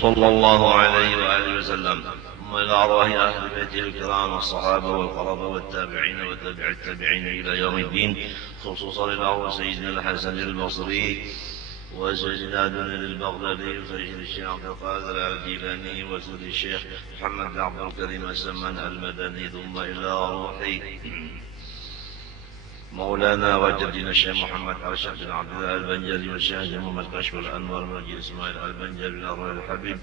صلى الله عليه وآله وسلم. ثم إلى أرواح أهل بيته الكرام الصحابة والقرابة والتابعين وتابع التابعين إلى يوم الدين، خصوصا إلى سيدنا الحسن البصري وسيدنا دون البغدادي وسيد الشيخ عبد القادر الجيلاني وسيد الشيخ محمد بن عبد الكريم السمان المدني، ثم إلى روح مولانا وجدنا الشيخ محمد أرشد بن عبد الله البنجلي والشيخ محمد كشف الأنوار بن إسماعيل البنجلي بن أروى الحبيب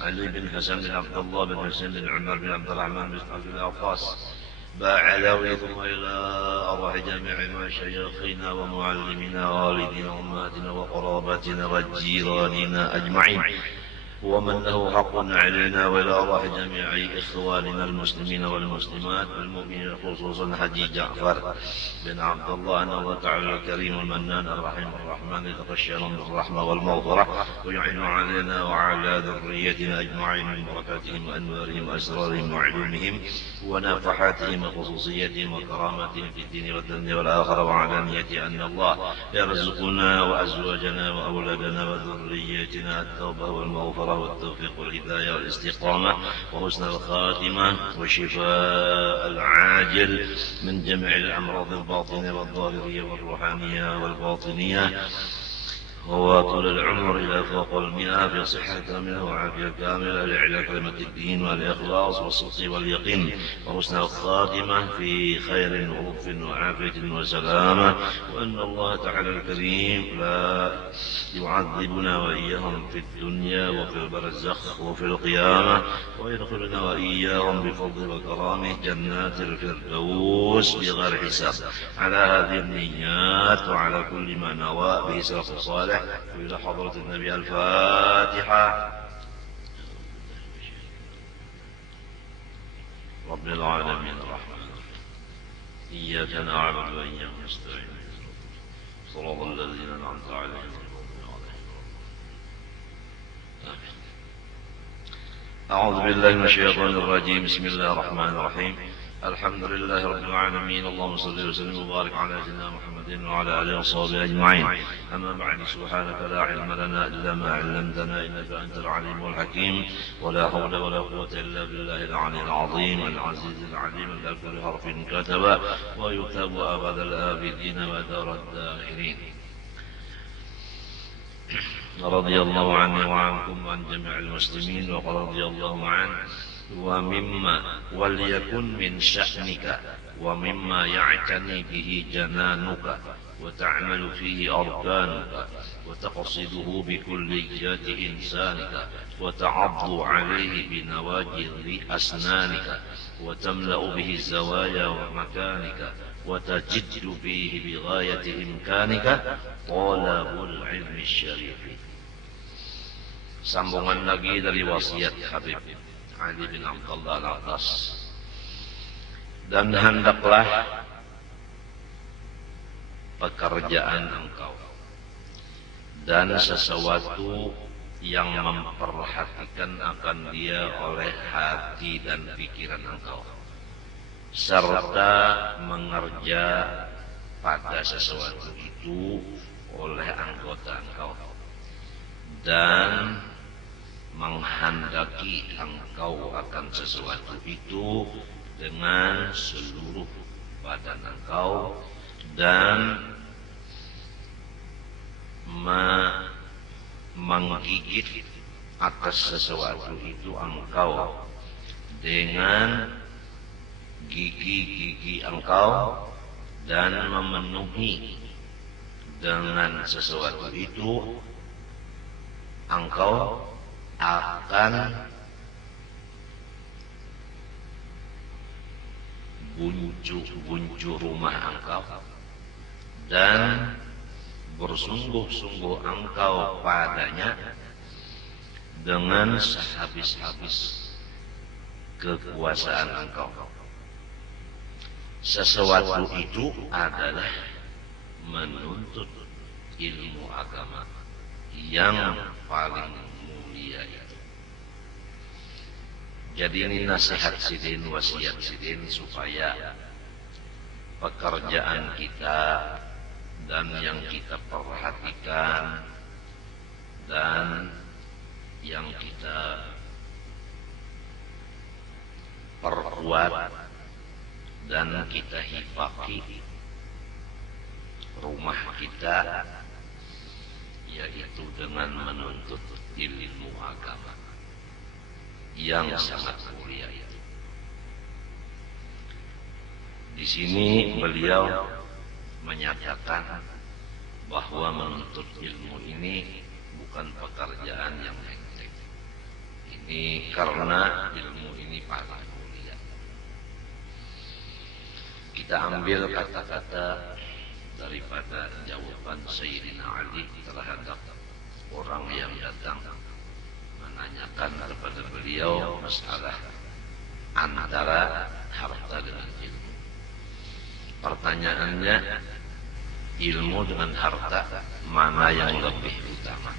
علي بن حسن بن عبد الله بن حسين بن عمر بن عبد الرحمن بن عبد العفاس باعلوي، ثم إلى أرواح جميع مشايخنا ومعلمنا ووالدينا وأمهاتنا وقراباتنا وجيراننا أجمعين ومن له حق علينا، وإلى أرواح جميع إخواننا المسلمين والمسلمات والمؤمنين، خصوصا حجي جعفر بن عبد الله، أن الله تعالى الكريم المنان الرحيم الرحمن يتغشاهم بالرحمة والمغفرة ويعين علينا وعلى ذريتنا أجمعين من بركاتهم وأنوارهم وأسرارهم وعلومهم ونفحاتهم وخصوصيتهم وكراماتهم في الدين والدنيا والآخرة، وعلى نية أن الله يرزقنا وأزواجنا وأولادنا وذريتنا التوبة والمغفرة والتوفيق والهداية والاستقامة وحسن الخاتمة والشفاء العاجل من جميع الأمراض الباطنة والظاهرية والروحانية والباطنية، وطول العمر إلى فوق 100 في صحة كاملة وعافية كاملة لإعلاء كلمة الدين والإخلاص والصدق واليقين، وحسن الخاتمة في خير ولطف وعافية وسلامة، وأن الله تعالى الكريم لا يعذبنا وإياهم في الدنيا وفي البرزخ وفي القيامة، ويدخلنا وإياهم بفضل وكرامه جنات الفردوس بغير حساب. على هذه النيات وعلى كل ما نوى به سلف الصالح، وإلى حضرة النبي الفاتحة. رب العالمين الرحمن إياك نعبد وإياك نستعين، صراط الذين أنعمت عليهم. أعوذ بالله من الشيطان الرجيم. بسم الله الرحمن الرحيم. الحمد لله رب العالمين، اللهم صل وسلم وبارك على سيدنا محمد وعلى آله وصحبه أجمعين. أما بعد، سبحانك لا علم لنا إلا ما علمتنا إنك أنت العليم الحكيم، ولا حول ولا قوة إلا بالله العلي العظيم العزيز العليم الذي كل حرف كتب ويكتب أبد الآبدين ودار الداخرين. رضي الله عني وعنكم وعن جميع المسلمين، وقال رضي الله عنه: وليكن من شأنك ومما يعتني به جنانك وتعمل فيه أركانك وتقصده بكليات إنسانك وتعض عليه بنواجذ أسنانك وتملأ به الزوايا ومكانك وتجد فيه بغاية إمكانك طلب العلم الشريف. Sambungan lagi dari wasiat Habib Ali bin Abdullah Al-Atas. Dan hendaklah pekerjaan engkau dan sesuatu yang memperhatikan akan dia oleh hati dan pikiran engkau, serta mengerja pada sesuatu itu oleh anggota engkau, dan menghendaki engkau akan sesuatu itu dengan seluruh badan engkau, dan menggigit atas sesuatu itu engkau dengan gigi-gigi engkau, dan memenuhi dengan sesuatu itu engkau akan bunju rumah engkau, dan bersungguh-sungguh engkau padanya dengan sehabis-habis kekuasaan engkau. Sesuatu itu adalah menuntut ilmu agama yang paling mulia itu. Jadi ini nasihat sidin, wasiat sidin, supaya pekerjaan kita dan yang kita perhatikan dan yang kita perkuat dan kita hifaki rumah kita, yaitu dengan menuntut ilmu agama yang sangat mulia itu. Di sini beliau menyatakan bahwa menuntut ilmu ini bukan pekerjaan yang enteng. Ini karena ilmu ini paling mulia. Kita ambil kata-kata daripada jawaban Sayyidina Ali terhadap orang yang datang menanyakan kepada beliau masalah antara harta dengan ilmu. Pertanyaannya, ilmu dengan harta mana yang lebih utama?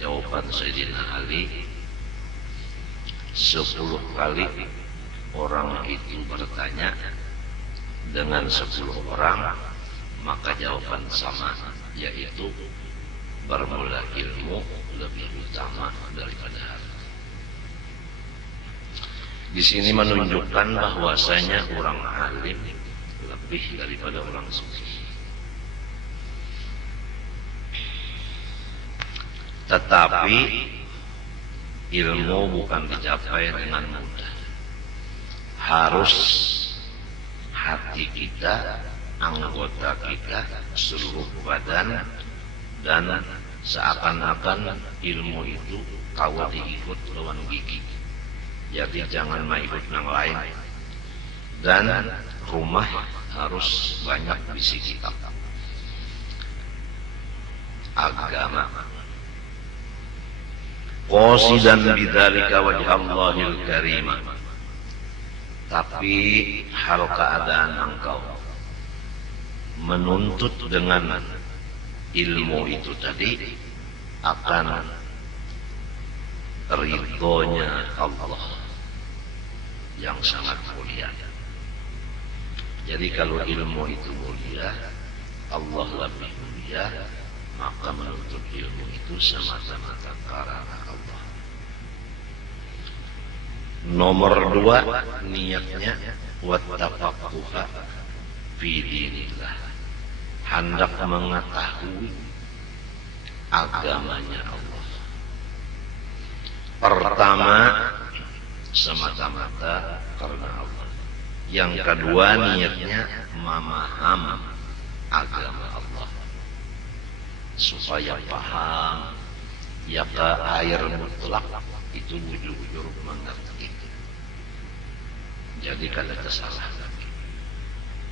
Jawaban Sayyidina Ali, 10 kali orang itu bertanya dengan 10 orang, maka jawaban sama, yaitu bermula ilmu lebih utama daripada harta. Di sini menunjukkan bahwasanya orang alim lebih daripada orang sufi. Tetapi ilmu bukan dicapai dengan mudah. Harus hati kita, anggota kita, seluruh badan, dan seakan-akan ilmu itu kau diikut lawan gigi. Jadi jangan ikut yang lain. Dan rumah harus banyak bisi kitab agama. Qasidan bidzalika wajh Allahil karim. Tapi hal keadaan engkau menuntut dengan ilmu itu tadi akan ridhonya Allah yang sangat mulia. Jadi kalau ilmu itu mulia, Allah lebih mulia, maka menuntut ilmu itu semata-mata karena Allah. Nomor 2, niatnya wattaqaquha fi dinillah, hendak mengetahui agamanya Allah. Pertama, semata-mata karena Allah. Yang kedua, niatnya memaham agama Allah supaya paham, ya ke air mutlak itu bujur-bujur mengerti. Jadi kada tersalah lagi.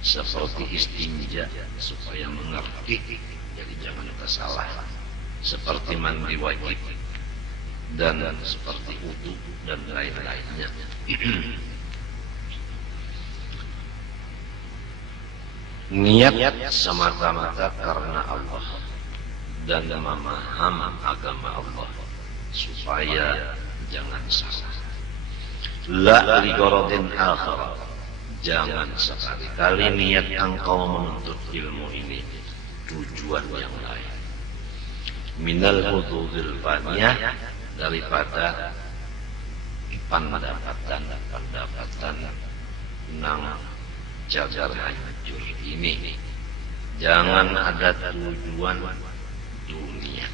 Seperti istinja supaya mengerti, jadi jangan tersalah. Seperti mandi wajib dan seperti wudu dan lain-lainnya. Niat semata-mata karena Allah dan memaham agama Allah supaya jangan salah. La li gharadin akhar, jangan sekali-kali niat engkau menuntut ilmu ini tujuan yang lain. Minal hududil faniyah, daripada pendapatan nang jagar hancur ini. Jangan ada tujuan dunia.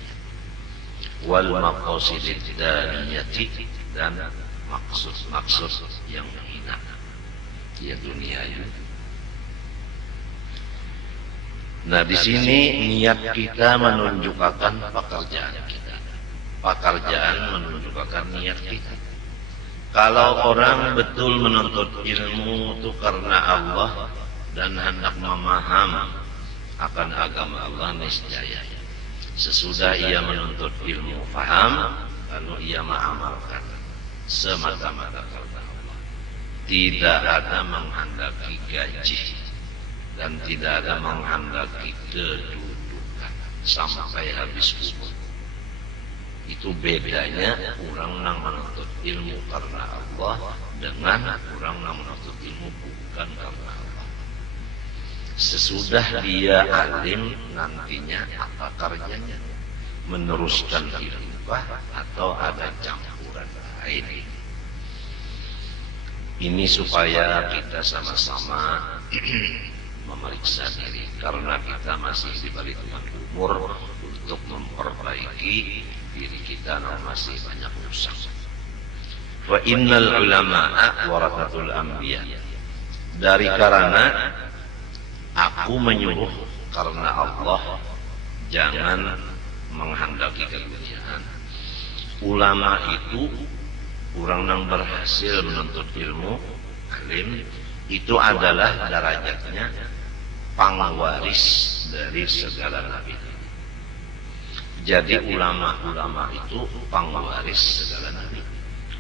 Wal maqasidid daniyati, dan maksud-maksud yang hina, ya dunia itu. Nah, di sini niat kita menunjukkan pekerjaan kita. Pekerjaan menunjukkan niat kita. Kalau orang betul menuntut ilmu itu karena Allah dan hendak memaham akan agama Allah, niscaya sesudah ia menuntut ilmu faham, lalu ia mengamalkan semata-mata karena Allah. Tidak ada menghendaki gaji dan tidak ada menghendaki kedudukan sampai habis umur. Itu bedanya orang yang menuntut ilmu karena Allah dengan orang yang menuntut ilmu bukan karena Allah. Sesudah dia alim, nantinya apa kerjanya? Meneruskan ilmu ma'rifah atau ada campuran lain. Ini supaya kita sama-sama memeriksa diri, karena kita masih diberi Tuhan umur untuk memperbaiki diri kita yang masih banyak rusak. Wa innal ulama'a warathatul anbiya. Dari karena aku menyuruh karena Allah jangan menghendaki kedudukan. Ulama itu orang yang berhasil menuntut ilmu, alim, itu adalah derajatnya pengwaris dari segala nabi. Jadi ulama-ulama itu pengwaris segala nabi.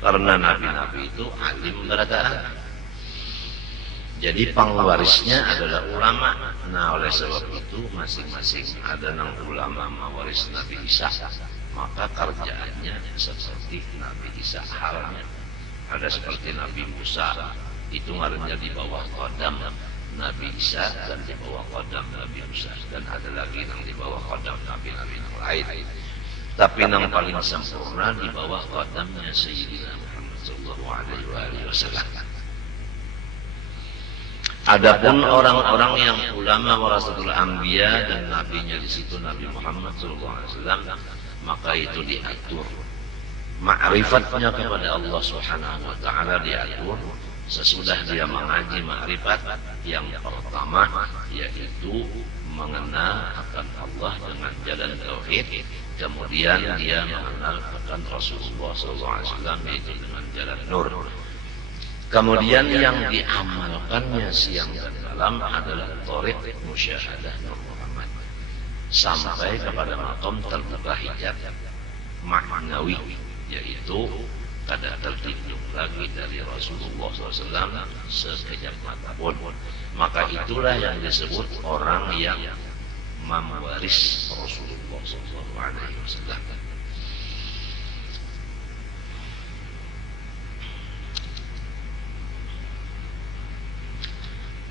Karena nabi-nabi itu alim berada. Jadi pengwarisnya adalah ulama. Nah, oleh sebab itu masing-masing ada yang ulama mewaris Nabi Isa, maka kerjaannya seperti Nabi Isa halnya. Ada seperti Nabi Musa, itu ngaruhnya di bawah qadam Nabi Isa dan di bawah qadam Nabi Musa, dan ada lagi yang di bawah qadam nabi-nabi yang lain. Tapi yang paling sempurna di bawah qadamnya Sayyidina Muhammad sallallahu alaihi wasallam. Adapun orang-orang yang ulama warasatul anbiya dan nabinya di situ Nabi Muhammad sallallahu alaihi wasallam, maka itu diatur. Ma'rifatnya kepada Allah Subhanahu wa taala diatur sesudah dia mengaji ma'rifat yang pertama, yaitu mengenal akan Allah dengan jalan tauhid. Kemudian dia mengenal akan Rasulullah SAW yaitu dengan jalan nur. Kemudian yang diamalkannya siang dan malam adalah thariq musyahadah Nur Muhammad sampai kepada maqam terbuka hijab maknawi, yaitu kada tertinjau lagi dari Rasulullah SAW sekejap mata pun. Maka itulah yang disebut orang yang mewaris Rasulullah SAW.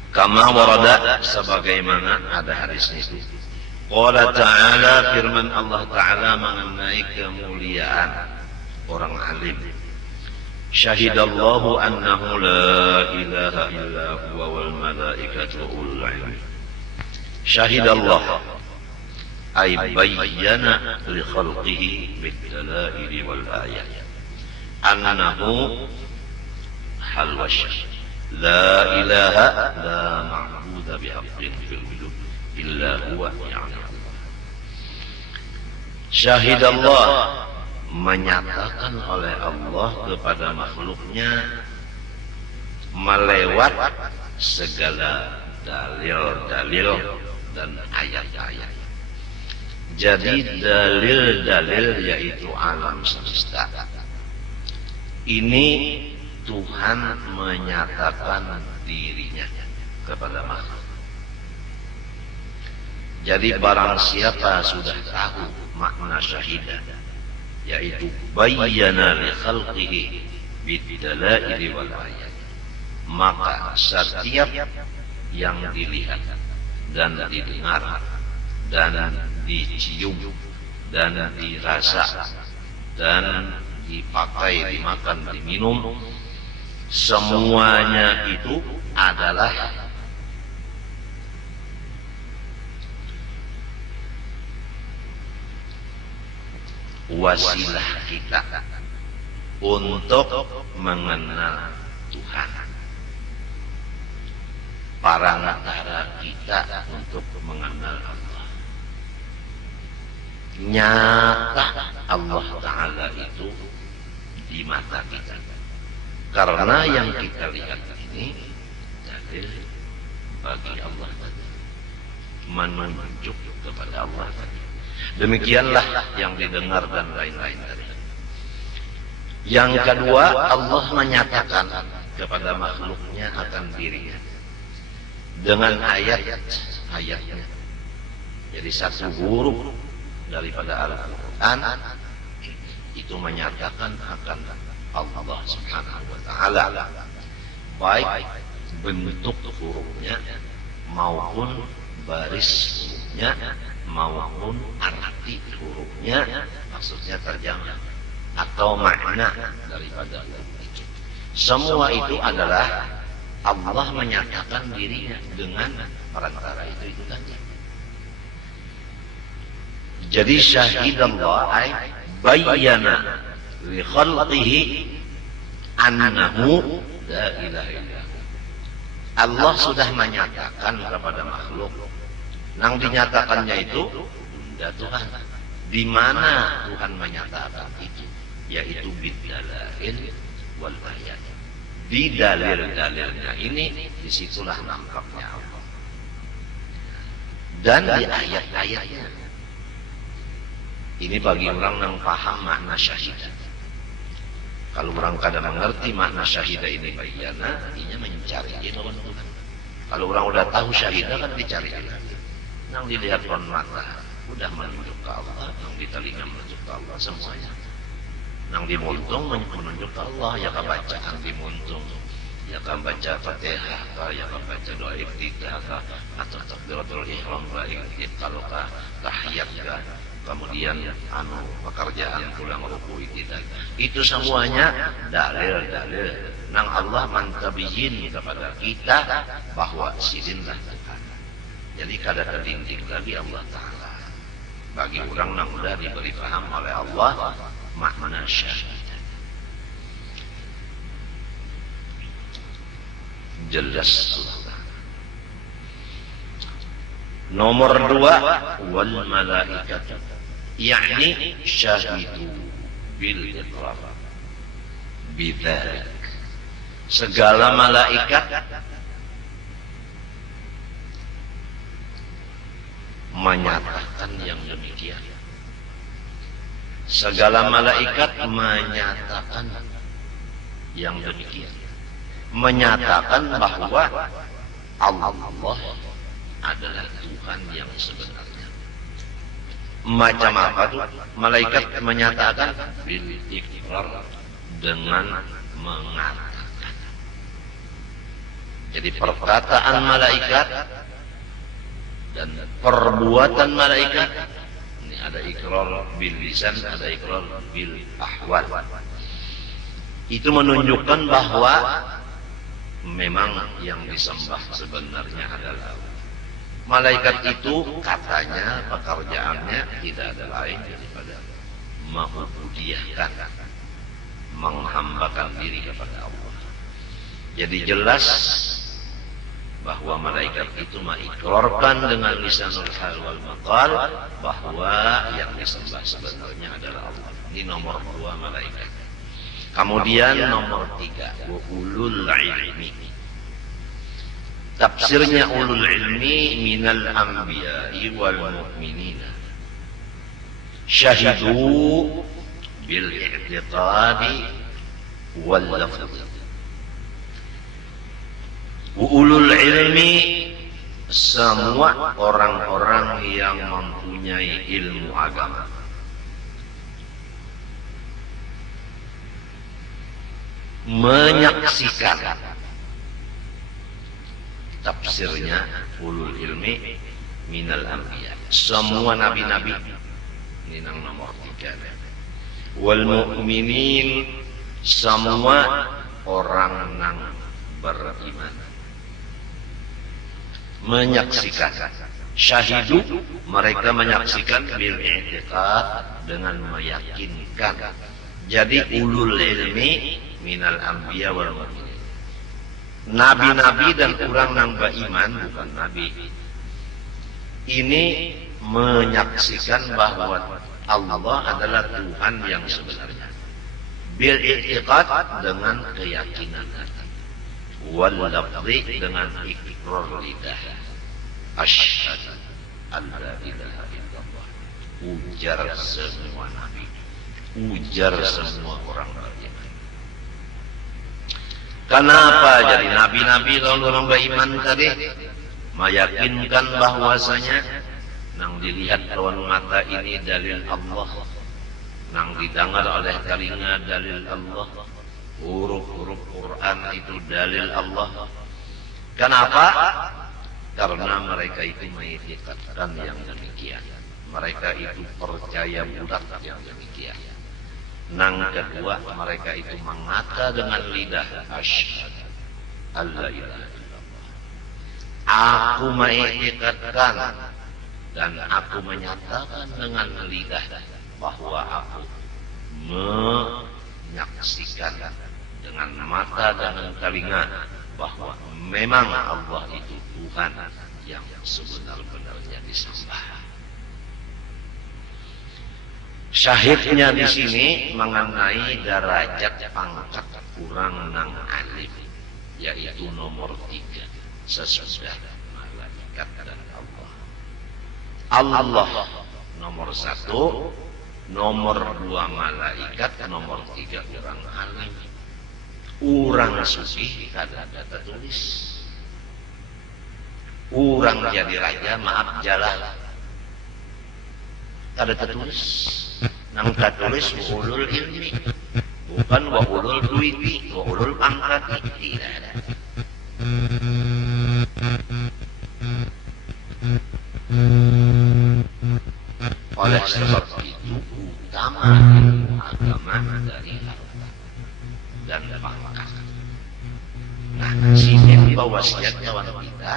Kama warada, sebagaimana ada hadisnya itu. Qala ta'ala, firman Allah Ta'ala mengenai kemuliaan orang alim. Syahidallahu annahu la ilaha illa huwa wal malaikatu wa ulul ilmi. Syahidallah ay bayyana li khalqihi bid dalail wal ayat annahu hal wasyah la ilaha la ma'budu bihaqqin fil wujud illa huwa yani Allah. Syahidallah, menyatakan oleh Allah kepada makhluknya melewat segala dalil-dalil dan ayat-ayat. Jadi dalil-dalil yaitu alam semesta. Ini Tuhan menyatakan dirinya kepada makhluk. Jadi barang siapa sudah tahu makna syahidah, yaitu bayyana li khalqihi bidalail wal ayat, maka setiap yang dilihat dan didengar dan dicium dan dirasa dan dipakai, dimakan, diminum, semuanya itu adalah wasilah kita untuk mengenal Tuhan, perantara kita untuk mengenal Allah. Nyata Allah Ta'ala itu di mata kita, karena yang kita lihat ini dalil bagi Allah tadi, menunjuk kepada Allah tadi. Demikianlah yang didengar dan lain-lain tadi. Yang kedua, Allah menyatakan kepada makhluknya akan dirinya dengan ayat-ayatnya. Jadi satu huruf daripada Al-Quran itu menyatakan akan Allah Subhanahu wa Ta'ala, baik bentuk hurufnya maupun baris hurufnya maupun arti arti hurufnya, maksudnya terjemah atau makna daripada huruf itu. Semua itu adalah Allah menyatakan dirinya dengan perantara itu tadi. Jadi syahidallah ay bayyana li khalqihi annahu la ilaha illallah. Allah sudah menyatakan kepada makhluk. Nang dinyatakannya itu bunda Tuhan. Di mana Tuhan menyatakan itu? Yaitu bidalail wal ayat. Di dalil-dalilnya ini disitulah nampaknya Allah. Dan di ayat-ayatnya. Ini bagi orang yang paham makna syahidah. Kalau orang kadang mengerti makna syahidah ini bayyana, artinya mencari lawan Tuhan. Kalau orang udah tahu syahidah kan dicari lagi. Nang dilihat kon mata, udah menunjuk ke Allah, nang di telinga menunjuk ke Allah semuanya. Nang di muntung menunjuk ke Allah, ya ka bacaan di muntung, ya ka baca Fatihah, ya ka baca doa iftitah, atau takbiratul ihram, kalau ka tahiyat ka, kemudian pekerjaan pulang ruku itu semuanya dalil-dalil nang Allah mantabiyin kepada kita bahwa sidinlah Tuhan. Jadi kada terlinding lagi Allah Ta'ala bagi orang yang sudah diberi paham oleh Allah makna syahidah. Jelas Allah. Nomor 2 wal malaikat, yakni syahidu bil iqrar bidzalik. Segala malaikat menyatakan yang demikian. Segala malaikat menyatakan yang demikian. Menyatakan bahwa Allah adalah Tuhan yang sebenarnya. Macam apa tuh? Malaikat menyatakan bil iqrar, dengan mengatakan. Jadi perkataan malaikat dan perbuatan malaikat ini ada iqrar bil lisan, ada iqrar bil ahwal. Itu menunjukkan bahwa memang yang disembah sebenarnya adalah malaikat. Itu katanya pekerjaannya tidak ada lain daripada mengubudiyahkan, menghambakan diri kepada Allah. Jadi jelas bahwa malaikat itu mengikrarkan dengan lisanul hal wal maqal bahwa yang disembah sebenarnya adalah Allah. Ini nomor 2 malaikat. Kemudian nomor 3 wa ulul ilmi. Tafsirnya ulul ilmi minal anbiya'i wal mu'minina. Syahidu bil i'tiqadi wal lafz. Ulul ilmi, semua orang-orang yang mempunyai ilmu agama. Menyaksikan. Tafsirnya ulul ilmi minal anbiya, semua nabi-nabi. Ini nomor 3. Wal mu'minin, semua orang yang beriman. Menyaksikan. Syahidu, mereka menyaksikan bil i'tiqad, dengan meyakinkan. Jadi ulul ilmi minal anbiya wal mu'minin. Nabi-nabi dan orang yang beriman, bukan nabi, ini menyaksikan bahwa Allah adalah Tuhan yang sebenarnya. Bil i'tiqad, dengan keyakinan hati. Wal lafzi, dengan iqrar lidah. Asyhadu an la ilaha illallah. Ujar semua nabi, ujar semua orang beriman. Kenapa jadi nabi-nabi orang beriman tadi? Meyakinkan bahwasanya nang dilihat lawan mata ini dalil Allah, nang didengar oleh telinga dalil Allah, huruf-huruf Quran itu dalil Allah. Kenapa? Karena mereka itu mengikatkan yang demikian. mereka itu percaya bulat yang demikian. Nang kedua, mereka itu mengata dengan lidah, asyhadu alla ilaha illallah. Aku mengikatkan dan aku menyatakan dengan lidah bahwa aku menyaksikan dengan mata dan telinga bahwa memang Allah itu Tuhan yang sebenar-benarnya disembah. Syahidnya di sini mengenai derajat pangkat kurang nang alim, yaitu nomor 3 sesudah malaikat dan Allah. Allah nomor 1, nomor 2 malaikat, nomor 3 orang alim. Orang suci kada ada tertulis. Orang jadi raja maaf jalan kada tertulis. Nang tertulis wa ulul ilmi, bukan wa ulul duiti, wa ulul pangkat, tidak ada. Oleh sebab itu utama ilmu agama dari harta dan pangkat. Nah, sini wasiat kawan kita,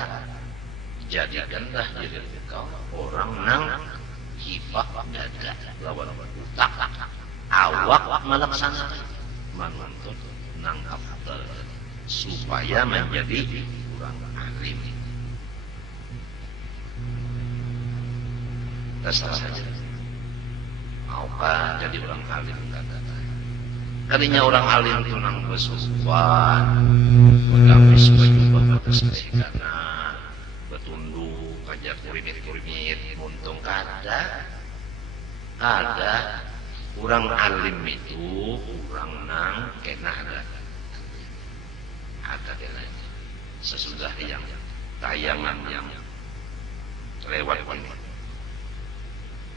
jadikanlah diri engkau orang nang hifah dada lawan utak, awak melaksanakan menuntut nang afdal supaya menjadi orang alim. Terserah saja. Maukah jadi orang alim kata. Kalinya orang alim itu nang bersusuan, bergamis baju batas kanan, bertunduk, kajar kurimit, muntung kada. Ada orang alim itu orang nang kena ada sesudah yang tayangan yang lewat ini.